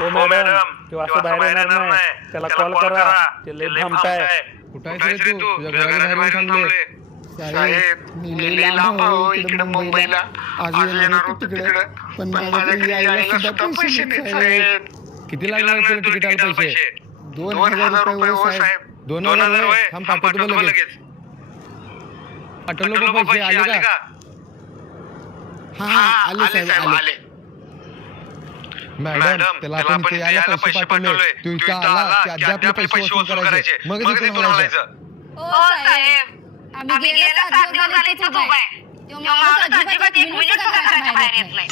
ओ madam तो असं बाहेर येणार नाही, त्याला कॉल करा, ते लय भामटाय. कुठं आहेस रे तू? तुझ्या घराच्या बाहेर थांबले. साहेब मी लई लांब आहो इकडे मुंबईला. आज येणार होतो तिकडे, पण माझ्याकडे यायला सुद्धा पैसे नाहीत साहेब. किती लागणार तुला तिकिटाला पैसे? 2000 रुपये हो साहेब. 2000 होय? थांब पाठवतो बघ लगेच. पाठवलो बघ पैसे आले का? हा आले साहेब आले. मॅडम त्याला आपण इथे यायला पैसे पाठवले. तू इथं आला की आधी आपले पैसे वसूल करायचे, मग इथून हलायचं. हो साहेब, आम्ही गेल्या 7 दिवस झाले इथेच उभा आहे. तेव्हा माणूस अजिबात 1 मिनिट सुद्धा घराच्या बाहेर येत नाही.